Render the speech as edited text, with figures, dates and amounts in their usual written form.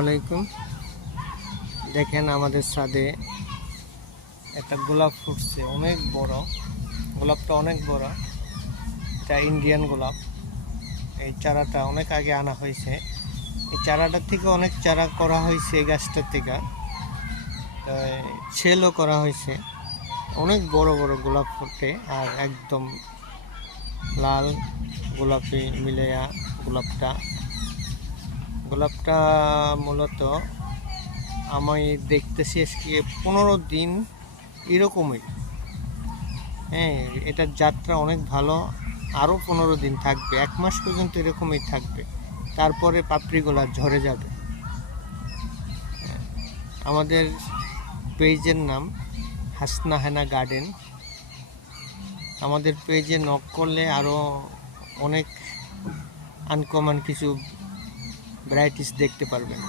আলাইকুম। দেখেন আমাদের ছাদে একটা গোলাপ ফুটছে, অনেক বড়। গোলাপটা অনেক বড়, এটা ইন্ডিয়ান গোলাপ। এই চারাটা অনেক আগে আনা হয়েছে। এই চারাটার থেকে অনেক চারা করা হয়েছে, এই গাছটার থেকে সেলও করা হয়েছে। অনেক বড় বড় গোলাপ ফুটে, আর একদম লাল গোলাপি মিলেয়া গোলাপটা মূলত আমি দেখতেছি আজকে 15 দিন এরকমই। হ্যাঁ, এটার যাত্রা অনেক ভালো। আরও 15 দিন থাকবে, 1 মাস পর্যন্ত এরকমই থাকবে। তারপরে পাপড়িগুলা ঝরে যাবে। আমাদের পেজের নাম হাসনা হেনা গার্ডেন। আমাদের পেজে নক করলে আরও অনেক আনকমন কিছু ভ্যারাইটিস দেখতে পারবেন।